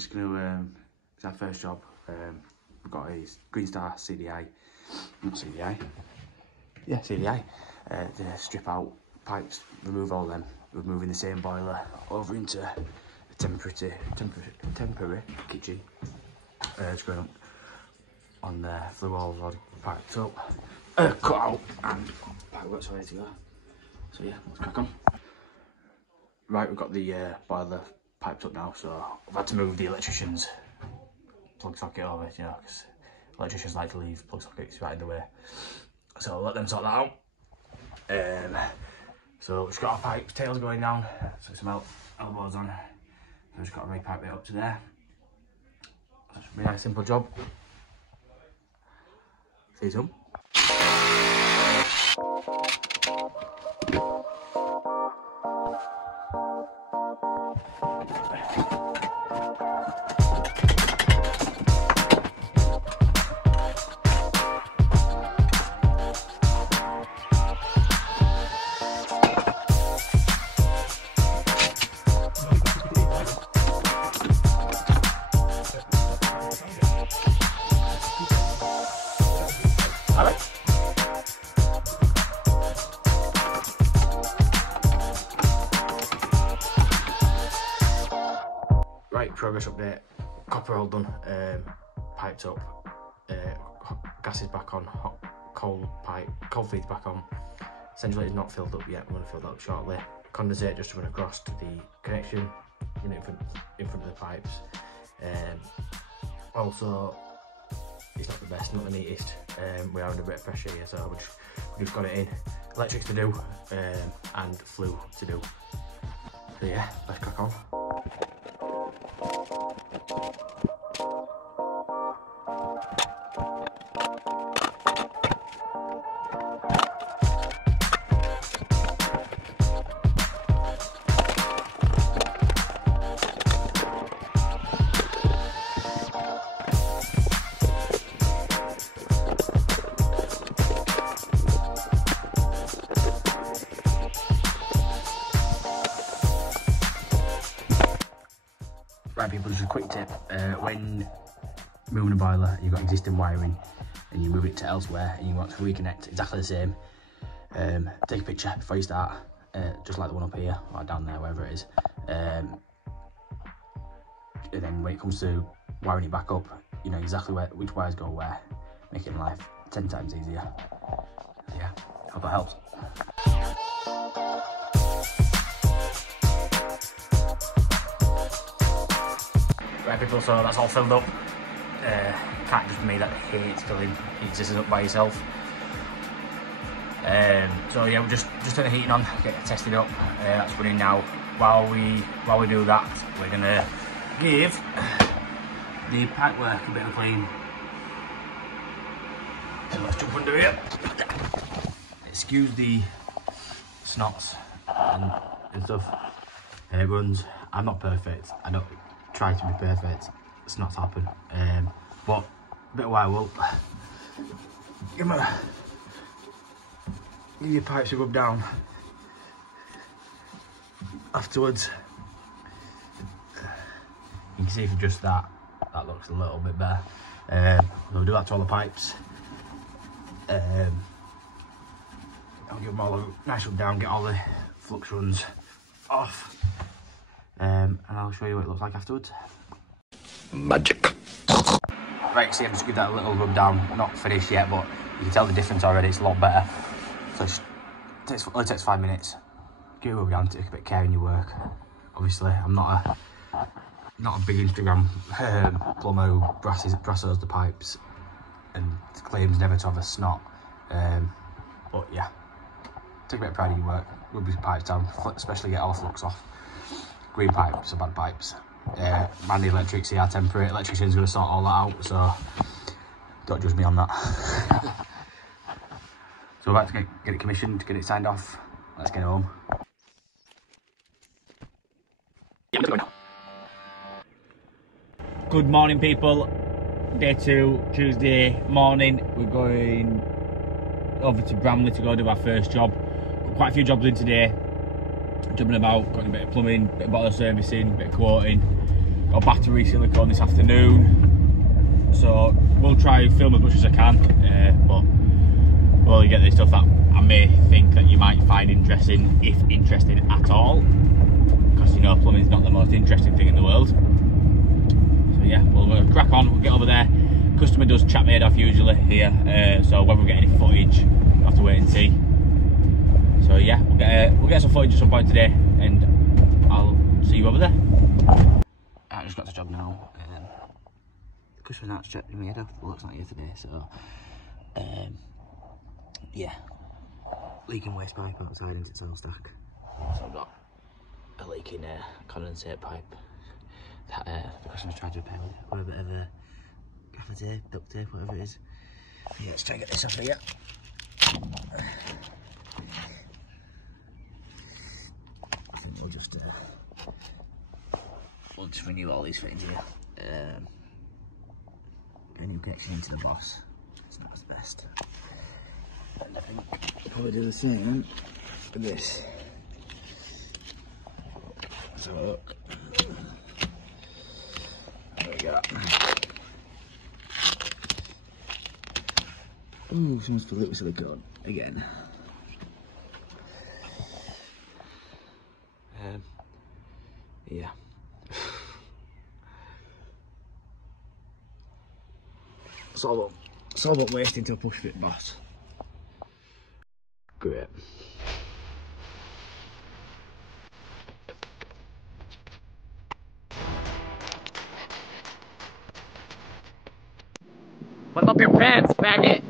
just going to, it's our first job. We've got a Green Star CDI, not CDI, yeah, CDI, to strip out pipes, remove all them. We're moving the same boiler over into a temporary kitchen. It's going up on the flue walls already piped up, cut out, and pipe works ready to go. So yeah, let's crack on. Right, we've got the boiler piped up now, so I've had to move the electrician's plug socket over, you know, because electricians like to leave plug sockets right in the way. So I'll let them sort that out. So we've just got our pipes, tails going down, so some elbows on. So we've just got to re-pipe it up to there. That should be a nice simple job. See you soon. Right, progress update. Copper all done, piped up, gas is back on, cold feed's back on. Central is not filled up yet, I'm going to fill that up shortly. Condensate just to run across to the connection, run it in front of the pipes. Also, it's not the best, not the neatest. We are under a bit of pressure here, so we just got it in. Electrics to do, and flue to do. So yeah, let's crack on. Right people, just a quick tip, when moving a boiler, you've got existing wiring and you move it to elsewhere and you want to reconnect exactly the same, take a picture before you start, just like the one up here or down there, wherever it is, and then when it comes to wiring it back up, you know exactly which wires go where, making life 10 times easier. So yeah, hope that helps. Right people, so that's all filled up. Can't just be me that hates filling existing up by yourself. So yeah, we're just turn the heating on, get it tested up. That's running now. While we do that, we're gonna give the pipework a bit of a clean. So let's jump under here. Excuse the snots and stuff. It runs. I'm not perfect. I don't try to be perfect. It's not happen. But a bit of while will give your pipes a rub down afterwards. You can see if you adjust that looks a little bit better. We'll do that to all the pipes. I'll give them all a nice rub down, get all the flux runs off. And I'll show you what it looks like afterwards. Magic. Right, see, I've just give that a little rub down. Not finished yet, but you can tell the difference already. It's a lot better. So it only takes 5 minutes. Give it a rub down, take a bit of care in your work. Obviously, I'm not a big Instagram plumber who brasses the pipes and claims never to have a snot. But yeah, take a bit of pride in your work. Rub your pipes down, especially get all the flux off. Green pipes are bad pipes. Man, the electrics here are temporary. Electrician's going to sort all that out, so don't judge me on that. So we're about to get it commissioned, get it signed off. Let's get home. Yeah, let's go now. Good morning, people. Day 2, Tuesday morning. We're going over to Bramley to go do our first job. Got quite a few jobs in today. Jumping about, got a bit of plumbing, bit of boiler servicing, bit of quoting. got back to re-silicone this afternoon, so we'll try and film as much as I can, but we'll only get this stuff that I may think that you might find interesting, if interested at all, because you know plumbing's not the most interesting thing in the world. So yeah, we'll crack on, we'll get over there. Customer does chat my head off usually here, so when we get any footage, we'll have to wait and see. So yeah, we'll get some footage at some point today, and I'll see you over there. I just got the job now. The customer's not chatting my head off, well, it's not here today, so yeah, leaking waste pipe outside into its oil stack. So I've got a leaking condensate pipe that the customer's tried to repair with a bit of gaffer tape, duct tape, whatever it is. Yeah, let's try and get this off here. I think we'll just renew all these fittings here. Get a new connection into the boss. It's not the best. And I think we'll probably do the same with this. So look. There we go. Ooh, someone's filled it with silicone again. Yeah. It's all about wasting to a push fit, boss. Great. Pull up your pants, faggot!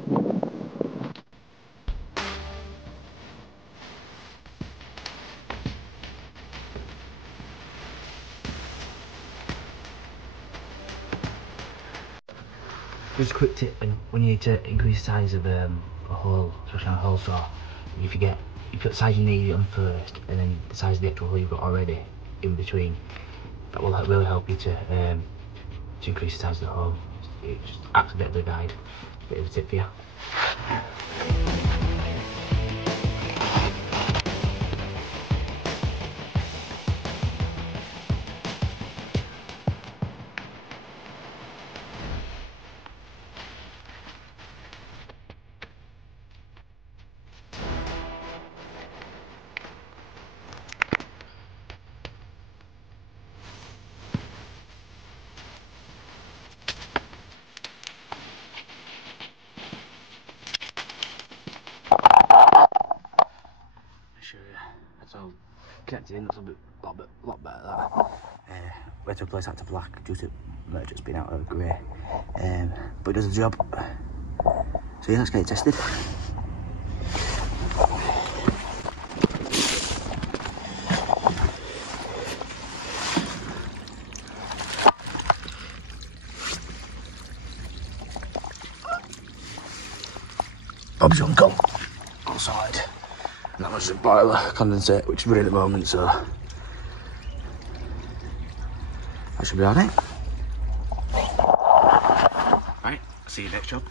Just a quick tip, when you need to increase the size of a hole, especially on a hole saw, you put the size you need on first, and then the size of the actual hole you've got already in between. That will really help you to increase the size of the hole. It just acts a bit of a guide, a bit of a tip for you. So connected in, that's a lot better that. We had to replace that to black due to merchants being out of grey, but it does the job. So yeah, let's get it tested. Bob's uncle outside. And that was a boiler condensate, which is running at the moment, so that should be alright. Right, see you next job.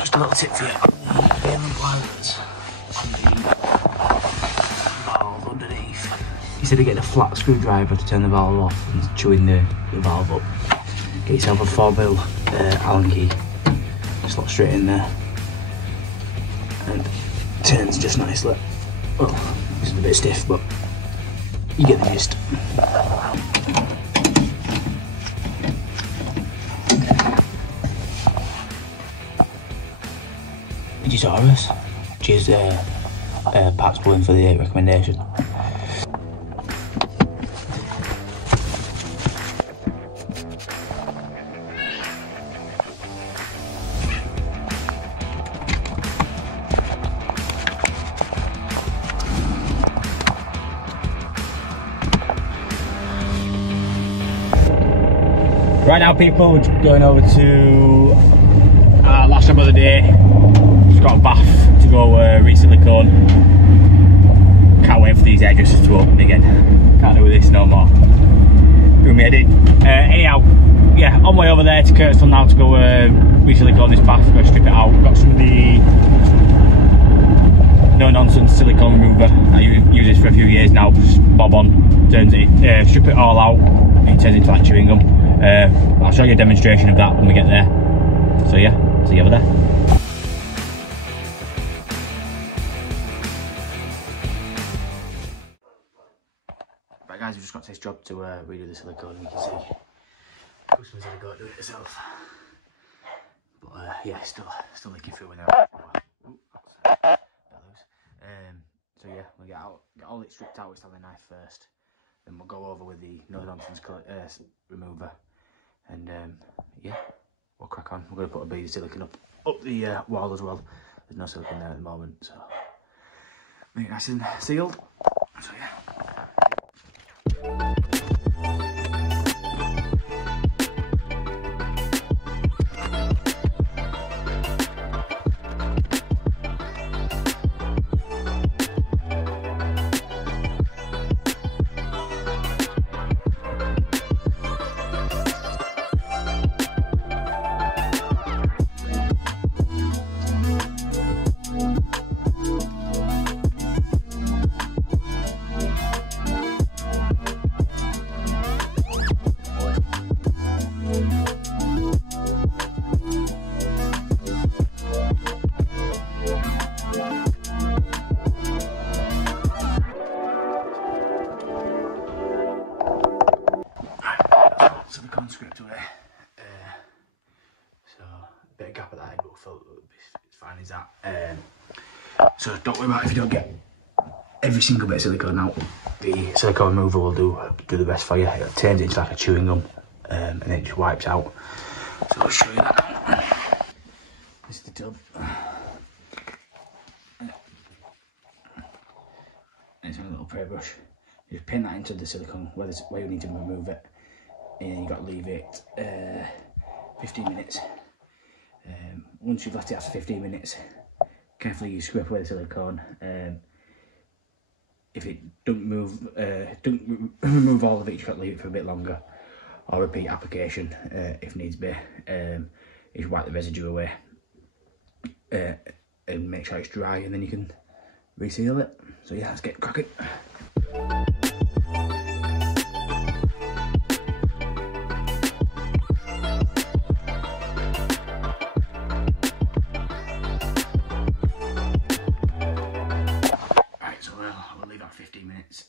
Just a little tip for you. Failing pliers on the valve underneath. Instead of getting a flat screwdriver to turn the valve off and chewing the valve up, get yourself a 4mm Allen key. Slot straight in there. And it turns just nicely. Well, this is a bit stiff, but you get the gist. Saurus. Cheers, Pat's going for the recommendation. Right now, people, we're going over to our last job of the day. Just got a bath to go re-silicone. waiting for these hairdressers to open again. Can't do this no more. Do me head in. Anyhow, yeah, on way over there to Kirkstall now to go re-silicone this bath, go strip it out. Got some of the no nonsense silicone remover. I use this for a few years now. Just bob on, turns it, strip it all out, and it turns into like chewing gum. I'll show you a demonstration of that when we get there. So yeah, see you over there. Right guys, we've just got to this job to redo the silicone, and you can see customers had to go do it themselves. But yeah, still leaking through in there. So yeah, we'll get all it stripped out with Stanley knife first, then we'll go over with the no nonsense remover, and yeah, we'll crack on. We're going to put a bead of silicone up the wall as well. There's no silicone there at the moment, so make it nice and sealed. So yeah. Silicone script away, so a bit of gap at that end, but it's fine as that. So don't worry about if you don't get every single bit of silicone out. The silicone remover will do the rest for you. It turns it into like a chewing gum, and then it just wipes out. So I'll show you that now. This is the tub. And it's a little spray brush. You just pin that into the silicone where you need to remove it. And you've got to leave it 15 minutes. Once you've left it after 15 minutes, carefully you scrape away the silicone. If it don't remove all of it, you've got to leave it for a bit longer, or repeat application if needs be. You should wipe the residue away and make sure it's dry, and then you can reseal it. So yeah, let's get cracking.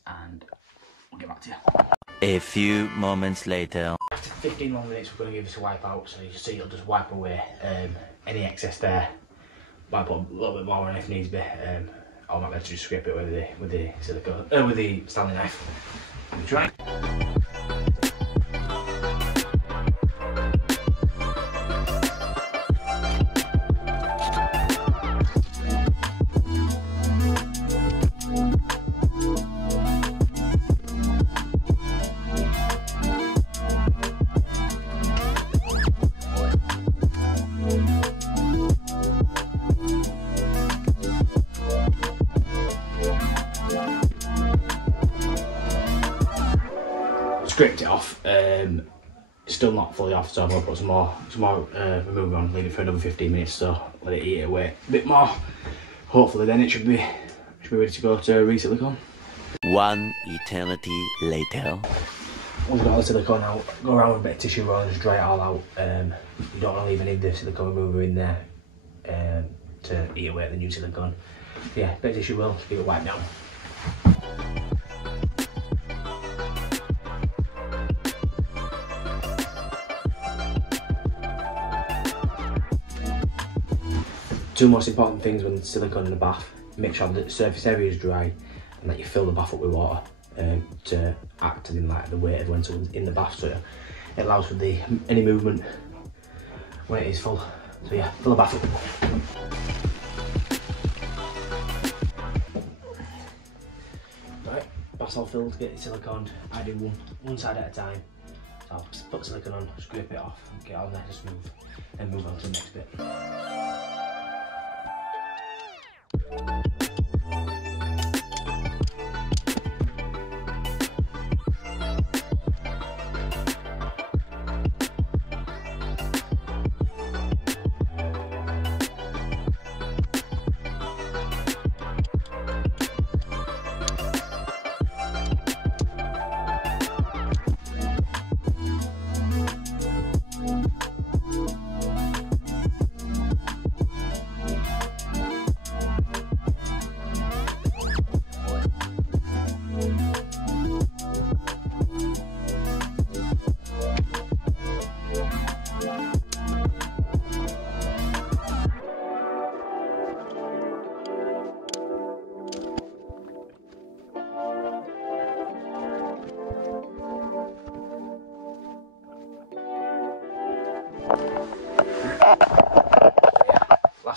And we'll get back to you. A few moments later. After 15 more minutes, we're going to give this a wipe out, so you see it'll just wipe away any excess there. Might put a little bit more on if needs be. I might be able to just scrape it with the silicone, with the Stanley knife. Let me try. Scraped it off, still not fully off, so I'm going to put some more remover on, leave it for another 15 minutes, so let it eat away a bit more. Hopefully then it should be ready to go to re-silicone. One eternity later. Once you've got all the silicone out, go around with a bit of tissue roll and just dry it all out. You don't want to leave any of the silicone remover in there to eat away at the new silicone. Yeah, bit of tissue roll, just give it a wipe down. Two most important things when silicone in the bath: make sure that the surface area is dry and that you fill the bath up with water to act as in like the weight of when someone's in the bath, so it allows for any movement when it is full. So yeah, fill the bath up. Right, bath's all filled, get it siliconed. I do one side at a time. So I'll put silicone on, scrape it off, get it all nice and smooth, and move on to the next bit.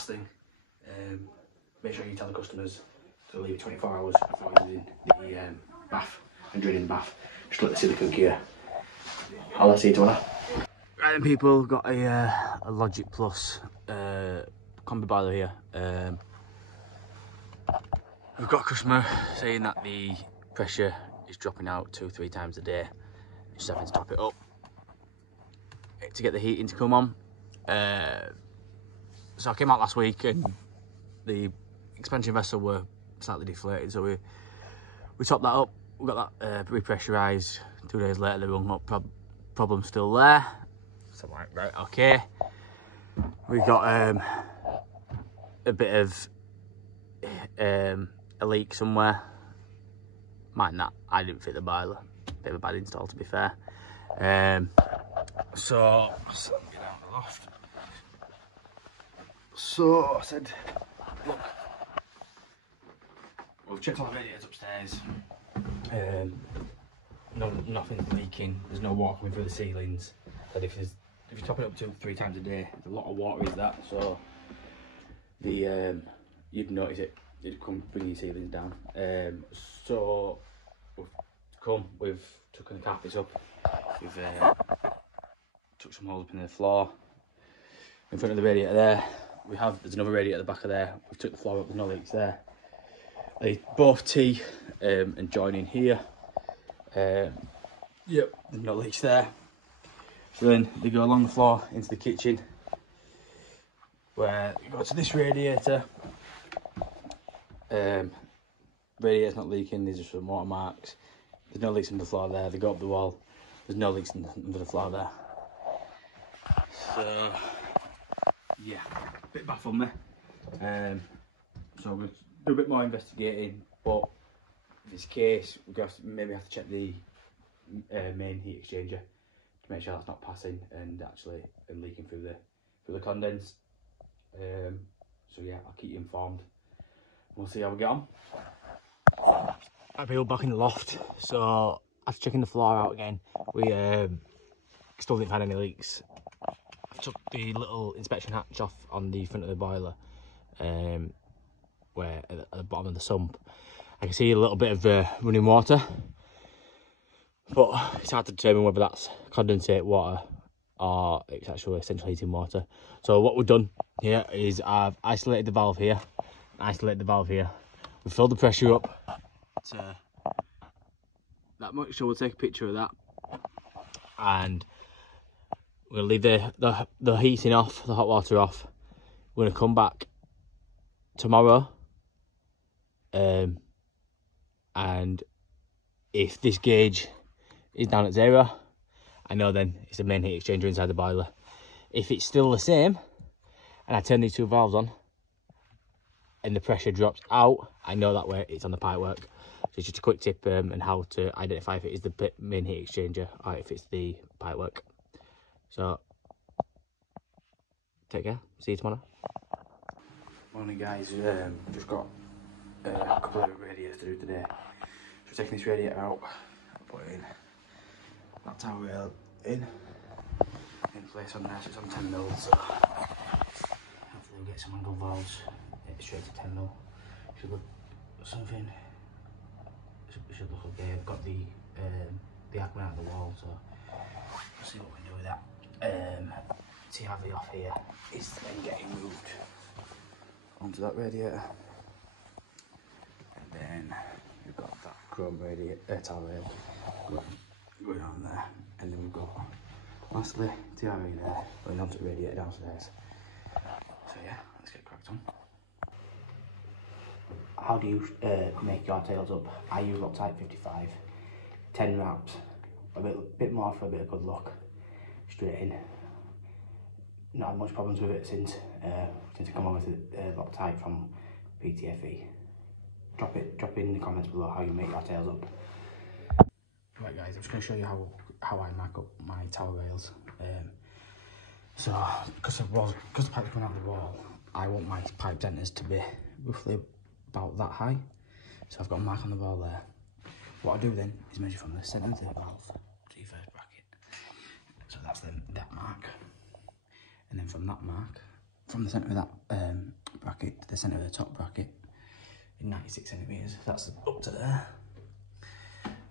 last thing, make sure you tell the customers to leave it 24 hours before using the bath and draining the bath. Just let the silicone cure. I'll let you to that. Right then people, got a Logic Plus combi boiler here. We've got a customer saying that the pressure is dropping out 2-3 times a day. Just having to top it up to get the heating to come on. So I came out last week and the expansion vessel were slightly deflated, so we topped that up. We got that repressurised. 2 days later they rung up, problem still there. So I'm like, right, okay. We got a bit of a leak somewhere. Mind that, I didn't fit the boiler. Bit of a bad install, to be fair. So let's get down the loft. So I said, look, we've checked all the radiators upstairs. Nothing's leaking. There's no water coming through the ceilings. But if you top it up 2-3 times a day, a lot of water is that. So the you'd notice it. It'd come bring your ceilings down. So we've taken the carpets up. We've took some holes up in the floor. In front of the radiator there, there's another radiator at the back of there. We've took the floor up, there's no leaks there. They both tee and join in here. Yep, there's no leaks there. So then they go along the floor into the kitchen, where you go to this radiator. Radiator's not leaking, these are some watermarks. There's no leaks under the floor there. They go up the wall, there's no leaks under the floor there. So yeah, a bit baffled me. So we'll do a bit more investigating, but if it's the case, we'll maybe have to check the main heat exchanger to make sure that's not passing and actually leaking through the condense. So yeah, I'll keep you informed. We'll see how we get on. I've been back in the loft, so after checking the floor out again, we still didn't find any leaks. I took the little inspection hatch off on the front of the boiler, where at the bottom of the sump, I can see a little bit of running water, but it's hard to determine whether that's condensate water or it's actually central heating water. So what we've done here is I've isolated the valve here, we filled the pressure up to that much, so we'll take a picture of that, and we're going to leave the heating off, the hot water off. We're going to come back tomorrow, and if this gauge is down at 0, I know then it's the main heat exchanger inside the boiler. If it's still the same and I turn these 2 valves on and the pressure drops out, I know that way it's on the pipework. So it's just a quick tip and how to identify if it is the main heat exchanger or if it's the pipework. So take care, see you tomorrow. Morning guys, just got a couple of radiators to do today. So taking this radiator out, put it in, that tower rail in place on there, so it's on 10 mil, so hopefully we'll get some angle valves straight to 10 mil. Should look something, should look okay. I've got the acme out of the wall, so we'll see what we can do with that. TRV off here is then getting moved onto that radiator, and then we've got that chrome radiator tower rail going on there, and then we've got lastly TRV there going onto the radiator downstairs. So yeah, let's get cracked on. How do you make your tails up? I use Loctite 55, 10 wraps, a bit more for a bit of good luck, straight in. Not had much problems with it since I come on with Loctite from PTFE. Drop in the comments below how you make your tails up. Right guys, I'm just going to show you how I mark up my tower rails. So because the pipe's coming out of the wall, I want my pipe denters to be roughly about that high. So I've got a mark on the wall there. What I do then is measure from the centre of the valve to your first bracket. So that's then that mark. And then from that mark from the centre of that bracket to the centre of the top bracket in 96 centimetres. That's up to there.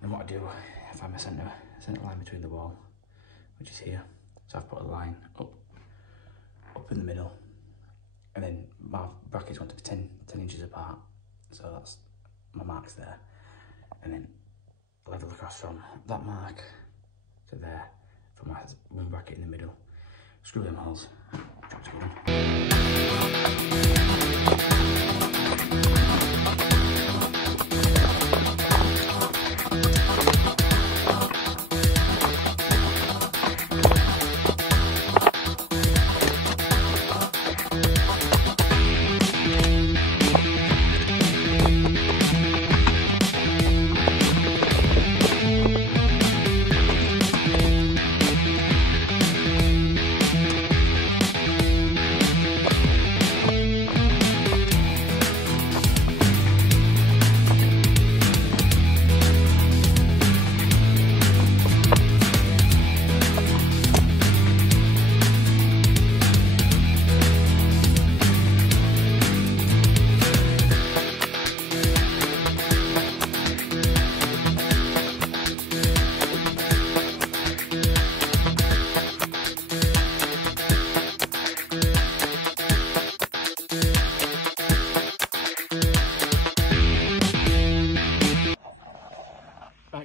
Then what I do, I find my centre line between the wall, which is here. So I've put a line up in the middle, and then my brackets want to be 10 inches apart. So that's my marks there, and then level across from that mark to there for my one bracket in the middle. Screw them holes, drop to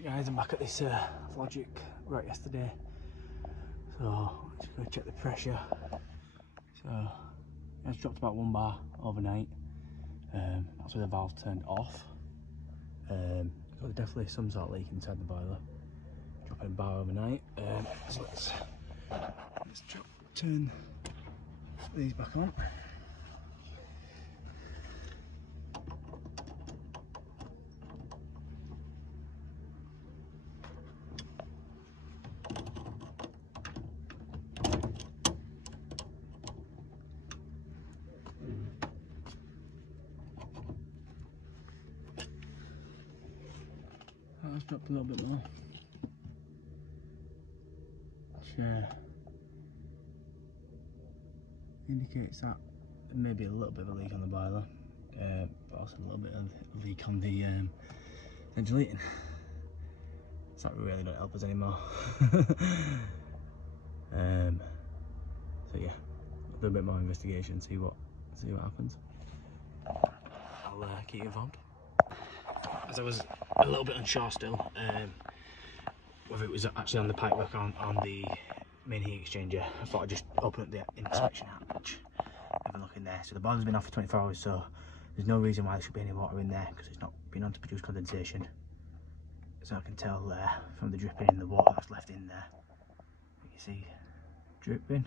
guys, I'm back at this Logic right yesterday, so just going to check the pressure. So it's dropped about 1 bar overnight. That's with the valve turned off. So there's definitely some sort of leak inside the boiler. Dropping a bar overnight. So let's turn these back on. That's dropped a little bit more, which indicates that there may be a little bit of a leak on the boiler, but also a little bit of a leak on the ventilating. So that really don't help us anymore. So yeah, a little bit more investigation, see what happens. I'll keep you informed. As I was a little bit unsure still whether it was actually on the pipework on the main heat exchanger, I thought I'd just open up the inspection hatch, have a look in there. So the boiler's been off for 24 hours, so there's no reason why there should be any water in there, because it's not been on to produce condensation. So I can tell there from the dripping in the water that's left in there. You can see dripping,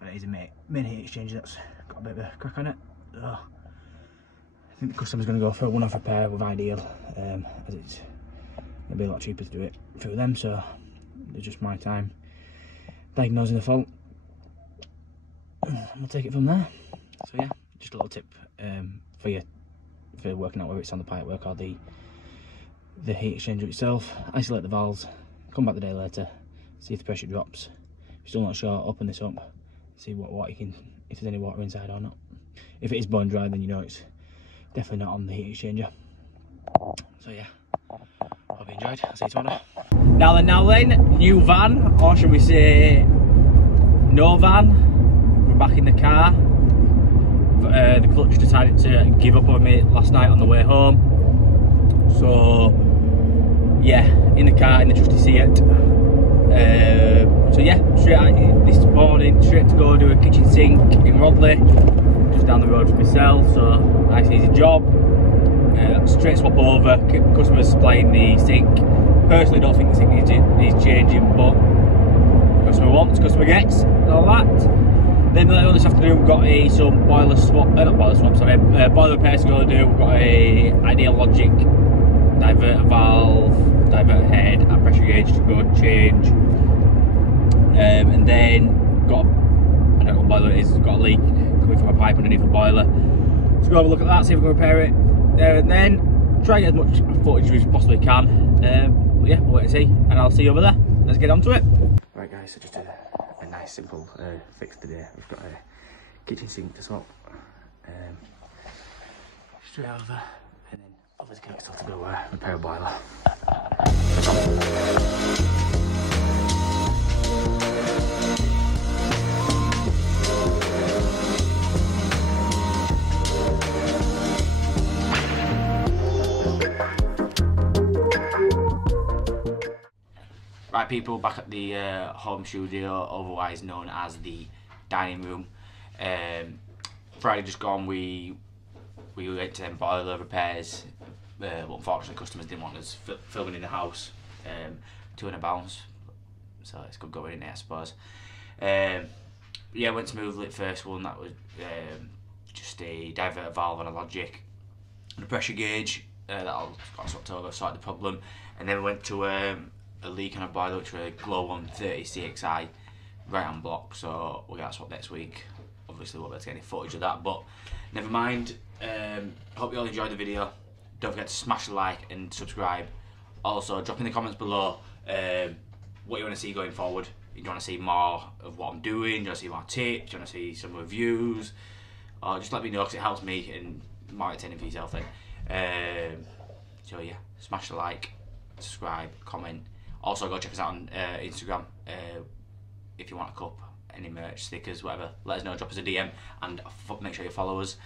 but it is a main heat exchanger that's got a bit of a crack on it. So I think the customer's going to go for a one-off repair with Ideal, as it's going to be a lot cheaper to do it through them, so it's just my time diagnosing the fault. We'll take it from there. So yeah, just a little tip for you for working out whether it's on the pipework or the heat exchanger itself. Isolate the valves, come back the day later, see if the pressure drops. If you're still not sure, open this up, see what you can, if there's any water inside or not. If it is bone dry, then you know it's definitely not on the heat exchanger. So yeah, hope you enjoyed. I'll see you tomorrow. Now then, new van, or should we say no van. We're back in the car. The clutch decided to give up on me last night on the way home. So yeah, in the car, in the trusty Seat. So yeah, straight out this morning, straight to go do a kitchen sink in Rodley, just down the road from myself. So nice easy job. Straight swap over, customer's supplying the sink. Personally don't think the sink needs changing, but customer wants, customer gets, and all that. Then this afternoon we've got some boiler swap, not boiler swap, sorry, boiler repairs to go do. We've got a Ideal Logic diverter valve, diverter head and pressure gauge to go change. And then got, I don't know what boiler it is, got a leak coming from a pipe underneath the boiler. So go have a look at that, see if we can repair it there and then. Try and get as much footage as we possibly can. But yeah, we'll wait and see, and I'll see you over there. Let's get on to it. Right guys, so just a nice simple fix today. We've got a kitchen sink to swap. Straight over, and then obviously next door to go repair a boiler. Right people, back at the home studio, otherwise known as the dining room. Friday just gone, we went to them boiler repairs, but unfortunately customers didn't want us filming in the house, £200, so it's good going in there I suppose. Yeah, went smoothly. First one, that was just a diverter valve and a logic and a pressure gauge, that all got swapped over, sorted the problem, and then we went to a leak on a boiler which was a Glow 130 CXI right hand block, so we'll get that swapped next week. Obviously we won't be able to get any footage of that, but never mind. Hope you all enjoyed the video. Don't forget to smash the like and subscribe. Also drop in the comments below what you want to see going forward. Do you want to see more of what I'm doing? Do you want to see more tips? Do you want to see some reviews? Or just let me know, because it helps me and more entertaining for yourself then. So yeah, smash the like, subscribe, comment. Also go check us out on Instagram if you want a cup, any merch, stickers, whatever. Let us know, drop us a DM, and make sure you follow us.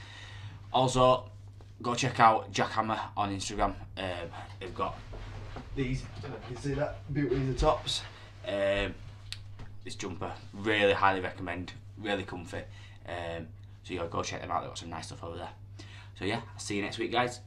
Also go check out Jackhammer on Instagram. They've got these, you can see that, beauty of the tops. This jumper, really highly recommend, really comfy. So yeah, go check them out, they've got some nice stuff over there. So yeah, I'll see you next week guys.